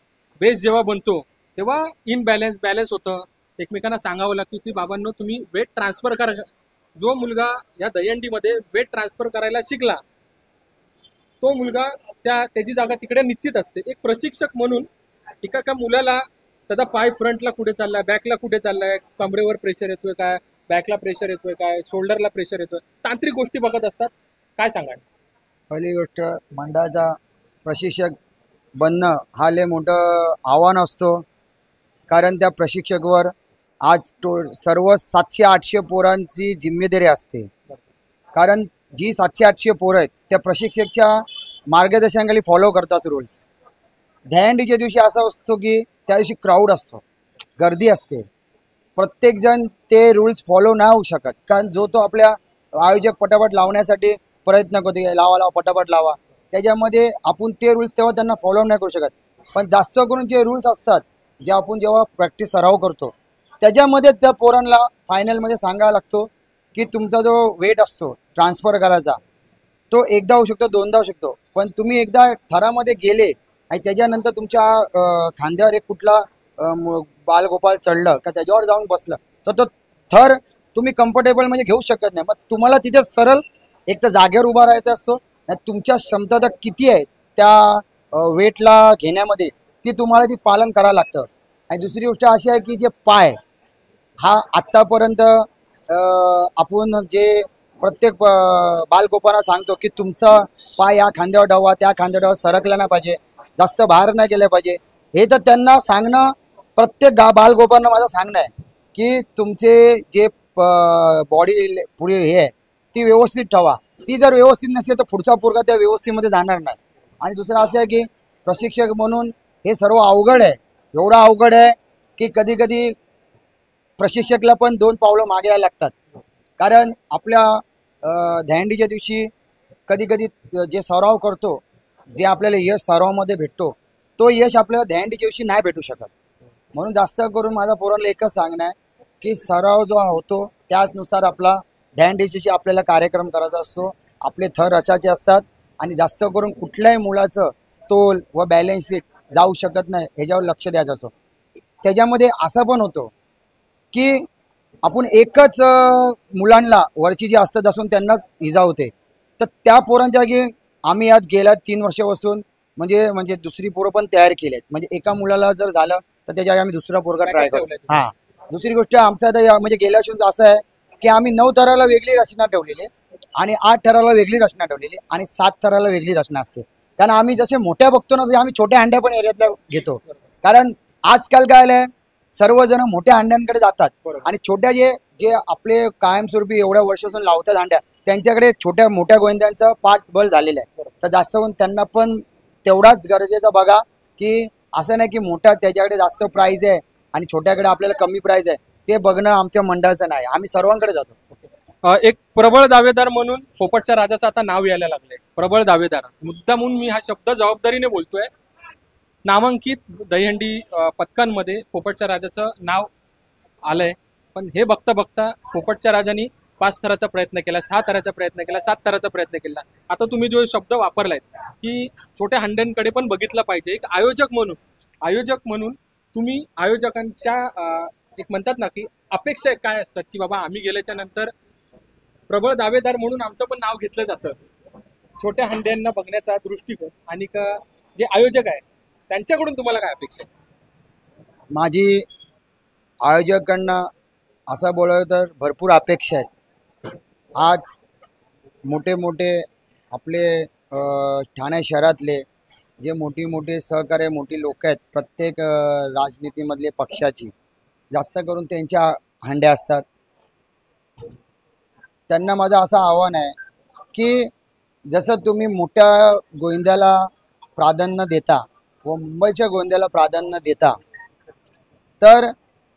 बेस जेव्हा बनतो तेव्हा बॅलन्स होतं. एकमेकांना सांगावं लागतं की बाबांनो तुम्ही वेट ट्रान्सफर करा. जो मुलगा या दहीहंडीमध्ये वेट ट्रान्सफर करायला शिकला तो मुलगा त्याची जागा तिकडे निश्चित असते. एक प्रशिक्षक म्हणून एका मुलाला त्याचा पाय फ्रंटला कुठे चाललाय, बॅकला कुठे चाललाय, कमरेवर प्रेशर येतोय काय, बॅकला प्रेशर येतोय काय, शोल्डरला प्रेशर येतोय, तांत्रिक गोष्टी बघत असतात. काय सांगाल? पहिली गोष्ट मंडळाचा प्रशिक्षक बनणं हा लय मोठं आव्हान असतो. कारण त्या प्रशिक्षकावर आज सर्व 700-800 पोरांची जिम्मेदारी असते. कारण जी 700-800 पोरं आहेत त्या प्रशिक्षकच्या मार्गदर्शनाखाली फॉलो करतात रूल्स. दहीहंडीच्या दिवशी असा असतो की त्या दिवशी क्राऊड असतो, गर्दी असते, प्रत्येकजण ते रूल्स फॉलो नाही होऊ शकत. कारण जो तो आपल्या आयोजक पटापट लावण्यासाठी प्रयत्न करतो, लावा पटापट लावा, त्याच्यामध्ये आपण ते रूल्स तेव्हा त्यांना फॉलो नाही करू शकत. पण जास्त करून जे रूल्स असतात जे आपण जेव्हा प्रॅक्टिस सराव करतो त्याच्यामध्ये त्या पोरांना फायनलमध्ये सांगायला लागतो की तुमचा जो वेट असतो ट्रान्सफर करायचा तो एकदा होऊ शकतो, दोनदा होऊ शकतो, पण तुम्ही एकदा थरामध्ये गेले आणि त्याच्यानंतर तुमच्या खांद्यावर एक कुठला बालगोपाळ चढलं का त्याच्यावर जाऊन बसलं तर तो थर तुम्ही कम्फर्टेबल म्हणजे घेऊ शकत नाही. मग तुम्हाला तिथे सरळ एक तर जागेवर उभा राहायचा असतो, तुमच्या क्षमता किती आहे त्या वेटला घेण्यामध्ये ती तुम्हाला ती पालन करावं लागतं. आणि दुसरी गोष्ट अशी आहे की जे पाय हा आत्तापर्यंत आपण जे प्रत्येक बालगोपांना सांगतो की तुमचा पाय या खांद्यावर ठेवा, त्या खांद्यावर सरकला नाही पाहिजे, जास्त बाहेर नाही गेलं पाहिजे. हे तर त्यांना सांगणं प्रत्येक बालगोपांना माझं सांगणं आहे की तुमचे जे बॉडी पुढे हे आहे ती व्यवस्थित ठेवा. ती जर व्यवस्थित नसेल तर पुढचा पोरगा त्या व्यवस्थेमध्ये जाणार नाही. आणि दुसरं असं आहे की प्रशिक्षक म्हणून हे सर्व अवघड आहे, एवढं अवघड आहे की कधी कधी प्रशिक्षकला पण 2 पावलं मागे यायला लागतात. कारण आपल्या दहीहंडीच्या दिवशी कधी कधी जे सराव करतो, जे आपल्याला यश सरावामध्ये भेटतो तो यश आपल्याला दहीहंडीच्या दिवशी नाही भेटू शकत. म्हणून जास्त करून माझा पोरांना एकच सांगणं आहे की सराव जो होतो त्यानुसार आपला दहीहंडीची आपल्याला कार्यक्रम करायचा असतो, आपले थर रचायचे असतात आणि जास्त करून कुठल्याही मुलाचं तोल व बॅलन्स शीट जाऊ शकत नाही ह्याच्यावर लक्ष द्यायचं असतो. त्याच्यामध्ये असं पण होतं की आपण एकच मुलांना वरची जी असतात असून त्यांनाच इजा होते, तर त्या पोरांच्या जागी आम्ही आज गेल्या 3 वर्षापासून म्हणजे म्हणजे दुसरी पोरं पण तयार केली आहेत. म्हणजे एका मुलाला जर झालं तर त्याच्या आम्ही दुसरा पोरगा ट्राय करू. हां, दुसरी गोष्ट आमचं आता म्हणजे गेल्या वर्षी असं आहे की आम्ही 9 थराला वेगळी रचना ठेवलेली आणि 8 थराला वेगळी रचना ठेवलेली आणि 7 थराला वेगळी रचना असते. कारण आम्ही जसे मोठ्या बघतो ना, तसे आम्ही छोट्या हंड्या पण एरियातल्या घेतो. कारण आजकाल काय आलंय, सर्वजण मोठ्या हंड्यांकडे जातात आणि छोट्या जे जे आपले कायमस्वरूपी एवढ्या वर्षापासून लावतात हंड्या, त्यांच्याकडे छोट्या मोठ्या गोविंद्यांचं पाठबळ झालेलं आहे. तर जास्त करून त्यांना पण तेवढाच गरजेचं बघा की असं नाही की मोठा त्याच्याकडे जास्त प्राईज आहे आणि छोट्याकडे आपल्याला कमी प्राईज आहे, ते बघणं आमच्या मंडळाचं नाही. आम्ही सर्वांकडे जातो. एक प्रबळ दावेदार म्हणून पोपटच्या राजाचं आता नाव यायला लागलंय. प्रबळ दावेदार मुद्दामून मी हा शब्द जबाबदारीने बोलतोय. नामांकित दहीहंडी पथकांमध्ये पोपटच्या राजाचं नाव आलंय, पण हे बघता बघता पोपटच्या राजांनी 5 थराचा प्रयत्न केला, 6 थराचा प्रयत्न केला, 7 थराचा प्रयत्न केला. आता तुम्ही जो शब्द वापरलाय की छोट्या हंड्यांकडे पण बघितलं पाहिजे, एक आयोजक म्हणून तुम्ही आयोजकांच्या एक म्हणतात ना की अपेक्षा काय असतात की बाबा आम्ही गेल्याच्या नंतर प्रबळ दावेदार म्हणून आमचं पण नाव घेतलं जातं. छोट्या हंड्यांना बघण्याचा दृष्टिकोन आणि जे आयोजक आहे त्यांच्याकडून तुम्हाला काय अपेक्षा आहे? माझी आयोजकांना असं बोलावं तर भरपूर अपेक्षा आहेत. आज मोठे मोठे आपले ठाणे शहरातले जे मोठे सहकार्य मोठी लोक आहेत, प्रत्येक राजनीतीमधले पक्षाची जास्त करून त्यांच्या हंड्या असतात. त्यांना माझं असं आव्हान आहे की जसं तुम्ही मोठ्या गोविंद्याला प्राधान्य देता व मुंबईच्या गोविंद्याला प्राधान्य देता, तर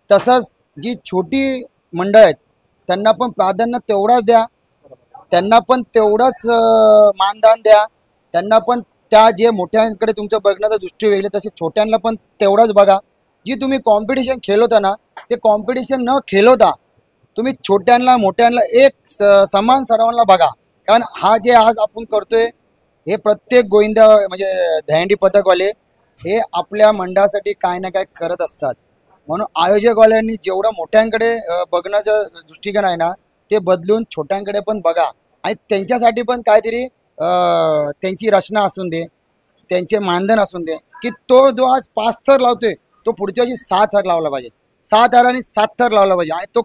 तसंच जी छोटी मंडळ आहेत त्यांना पण प्राधान्य तेवढाच द्या, त्यांना पण तेवढंच मानधन द्या, त्यांना पण त्या जे मोठ्यांकडे तुमचं बघण्याचा दृष्टी वेगळी तसे छोट्यांना पण तेवढंच बघा. जी तुम्ही कॉम्पिटिशन खेळवता ना, ते कॉम्पिटिशन न खेळवता तुम्ही छोट्यांना मोठ्यांना एक समान सर्वांना बघा. कारण हा जे आज आपण करतोय हे प्रत्येक गोविंदा म्हणजे दहीहंडी पथकवाले हे आपल्या मंडळासाठी काय ना काय करत असतात. म्हणून आयोजकवाल्यांनी जेवढं मोठ्यांकडे बघण्याचं दृष्टिकोन आहे ना, ते बदलून छोट्यांकडे पण बघा आणि त्यांच्यासाठी पण काहीतरी त्यांची रचना असून दे, त्यांचे मानधन असून दे की तो जो आज 5 थर लावतोय तो पुढच्या वर्षी 6 थर लावला पाहिजे, 6 थर आणि 7 थर लावला पाहिजे आणि तो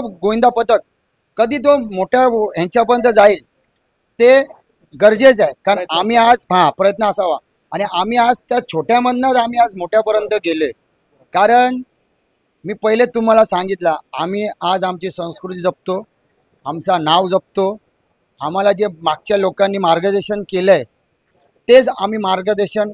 गोविंदा पथक कधी तो मोठ्या ह्यांच्यापर्यंत जाईल ते गरजेचं आहे. कारण आम्ही आज प्रयत्न असावा आणि आम्ही आज त्या छोट्यामधनंच आम्ही आज मोठ्यापर्यंत गेलोय. कारण मी पहिले तुम्हाला सांगितलं, आम्ही आज आमची संस्कृती जपतो, आमचं नाव जपतो. आम्हाला जे मागच्या लोकांनी मार्गदर्शन केलं आहे तेच आम्ही मार्गदर्शन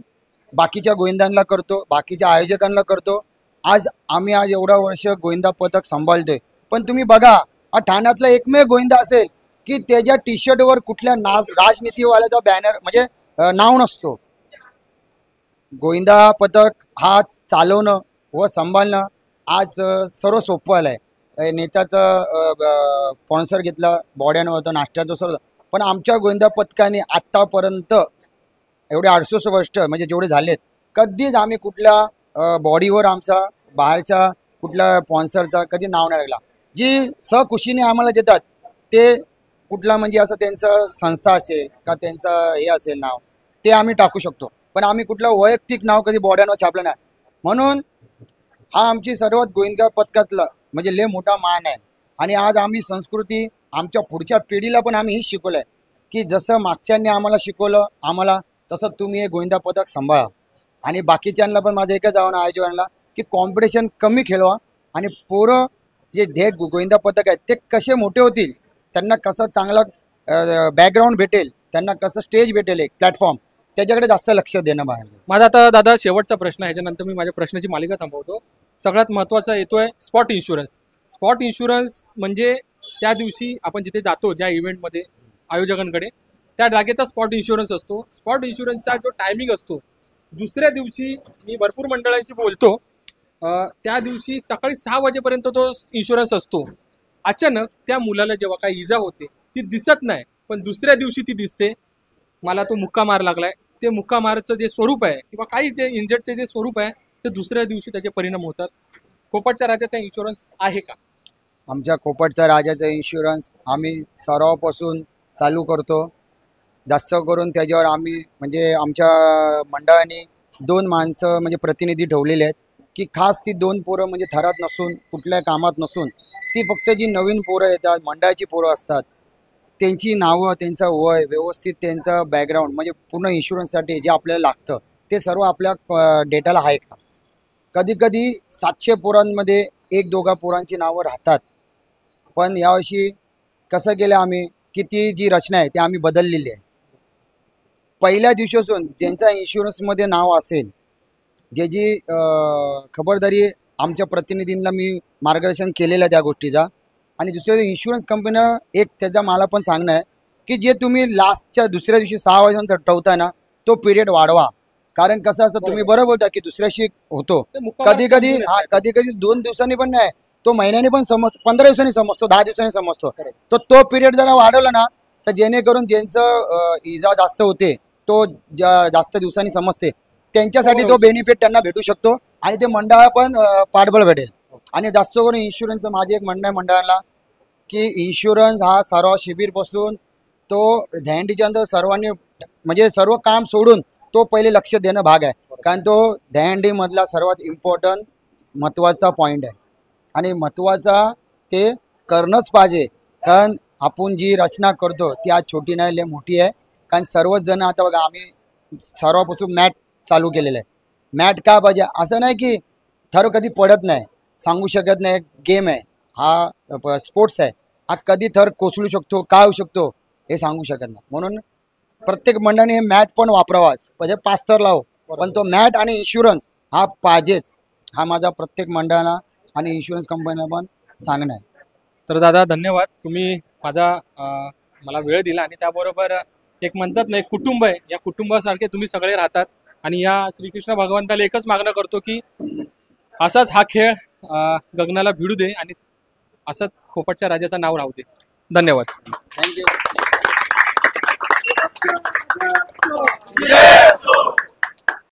बाकीच्या गोविंदांना करतो, बाकीच्या आयोजकांना करतो. आज आम्ही एवढा वर्ष गोविंदा पथक सांभाळतोय. पण तुम्ही बघा, हा ठाण्यातला एकमेव गोविंदा असेल की त्याच्या टी शर्टवर कुठल्या राजनीतीवाल्याचा बॅनर म्हणजे नाव नसतो. गोविंदा पथक हा चालवणं व सांभाळणं आज सर्व सोपं आलं आहे. नेत्याचं स्पॉन्सर घेतलं, बॉड्यांवर होतं, नाश्त्याचं सर्व. पण आमच्या गोविंदा पथकाने आत्तापर्यंत एवढे 68 वर्ष म्हणजे जेवढे झालेत, कधीच आम्ही कुठल्या बॉडीवर आमचा बाहेरच्या कुठल्या स्पॉन्सरचा कधी नाव नाही लागला. जी सहकुशीने आम्हाला देतात ते कुठला म्हणजे असं त्यांचं संस्था असेल का त्यांचं हे असेल नाव, ते आम्ही टाकू शकतो. पण आम्ही कुठलं वैयक्तिक नाव कधी बॉड्यांवर छापलं नाही. म्हणून हा आमची सर्वात गोविंदा पथकातला म्हणजे लय मोठा मान आहे. आणि आज आम्ही संस्कृती आमच्या पुढच्या पिढीला पण आम्ही हे शिकवलं आहे की जसं मागच्यांनी आम्हाला शिकवलं आम्हाला, तसं तुम्ही हे गोविंदा पथक सांभाळा. आणि बाकीच्यांना पण माझं एकच आव्हान आयोजकांना की कॉम्पिटिशन कमी खेळवा आणि पोरं जे गोविंदा पथक आहेत ते कसे मोठे होतील, त्यांना कसं चांगलं बॅकग्राऊंड भेटेल, त्यांना कसं स्टेज भेटेल, एक प्लॅटफॉर्म, त्याच्याकडे जास्त लक्ष देणं बाहेर. माझा आता दादा शेवटचा प्रश्न आहे, ह्याच्यानंतर मी माझ्या प्रश्नाची मालिका थांबवतो. सगळ्यात महत्त्वाचा येतोय स्पॉट इन्शुरन्स. स्पॉट इन्शुरन्स म्हणजे त्या दिवशी आपण जिथे जातो ज्या इव्हेंटमध्ये आयोजकांकडे, त्या जागेचा स्पॉट इन्शुरन्स असतो. स्पॉट इन्शुरन्सचा जो टायमिंग असतो, दुसऱ्या दिवशी मी भरपूर मंडळांशी बोलतो, त्या दिवशी सकाळी 6 वाजेपर्यंत तो इन्शुरन्स असतो. अचानक त्या मुलाला जेव्हा काही इजा होते ती दिसत नाही, पण दुसऱ्या दिवशी ती दिसते. मला तो मुक्का मार लागलाय, ते मुक्का मारचं जे स्वरूप आहे किंवा काही जे इंजर्डचे जे स्वरूप आहे ते दुसऱ्या दिवशी त्याचे परिणाम होतात. पोपटच्या राजाचा इन्शुरन्स आहे का? आमच्या पोपटच्या राजाचा इन्शुरन्स आम्ही सरावापासून चालू करतो. जास्त करून त्याच्यावर आम्ही म्हणजे आमच्या मंडळाने 2 माणसं म्हणजे प्रतिनिधी ठेवलेले आहेत की खास ती 2 पोरं म्हणजे थरात नसून कुठल्या कामात नसून ती फक्त जी नवीन पोरं येतात मंडळाची पोरं असतात त्यांची नावं त्यांचं वय व्यवस्थित त्यांचं बॅकग्राऊंड म्हणजे पूर्ण इन्शुरन्ससाठी जे आपल्याला लागतं ते सर्व आपल्या डेटाला आहे का. कधी कधी 700 पोरांमध्ये 1-2 पोरांची नावं राहतात. पण यावर्षी कसं केलं आम्ही की ती जी रचना आहे ती आम्ही बदललेली आहे. पहिल्या दिवसापासून ज्यांचा इन्शुरन्समध्ये नाव असेल जी खबरदारी आमच्या प्रतिनिधींना मी मार्गदर्शन केलेलं आहे त्या गोष्टीचा. आणि दुसऱ्या इन्शुरन्स कंपनीनं एक त्याचा मला पण सांगणं आहे की जे तुम्ही लास्टच्या दुसऱ्या दिवशी 6 वाजेपर्यंत ठेवताय ना तो पिरियड वाढवा. कारण कसं असतं तुम्ही बरं बोलता की दुसऱ्याशी होतो कधी कधी 2 दिवसांनी पण नाही तो महिन्याने पण समजतो 15 दिवसांनी समजतो 10 दिवसांनी समजतो. तर तो पिरियड जरा वाढवला ना तर जेणेकरून ज्यांचं इजा जास्त होते तो जास्त दिवसांनी समजते त्यांच्यासाठी तो बेनिफिट त्यांना भेटू शकतो आणि ते मंडळाला पण पाठबळ भेटेल. आणि जास्त करून इन्शुरन्सचं माझे एक म्हणणं आहे मंडळाला की इन्शुरन्स हा सराव शिबिरपासून तो दहीहंडीच्या अंदर सर्वांनी म्हणजे सर्व काम सोडून तो पहिले लक्ष देणं भाग आहे. कारण तो दहीहंडीमधला सर्वात इम्पॉर्टंट महत्त्वाचा पॉईंट आहे आणि महत्त्वाचा ते करणंच पाहिजे. कारण आपण जी रचना करतो ती आज छोटी नाही लय मोठी आहे. कारण सर्वच जण आता बघा आम्ही सर्वापासून मॅट चालू केलेलं आहे. मॅट का पाहिजे असं नाही की थर कधी पडत नाही सांगू शकत नाही गेम आहे हा स्पोर्ट्स आहे हा कधी थर कोसळू शकतो काय होऊ शकतो हे सांगू शकत नाही. म्हणून प्रत्येक मंडळाने हे मॅट पण वापरावाच म्हणजे 5 थर लाव पण तो मॅट आणि इन्शुरन्स हा पाहिजेच हा माझा प्रत्येक मंडळाला आणि इन्शुरन्स कंपनीला पण सांगणं आहे. तर दादा धन्यवाद तुम्ही मला वेळ दिला आणि त्याबरोबर एक म्हणतात ना एक कुटुंब आहे या कुटुंबासारखे तुम्ही सगळे राहतात. आणि या श्रीकृष्ण भगवंताला एकच मागणं करतो की असाच हा खेळ गगनाला भिडू दे आणि असंच खोपटच्या राजाचं नाव राहू दे. धन्यवाद. थँक्यू.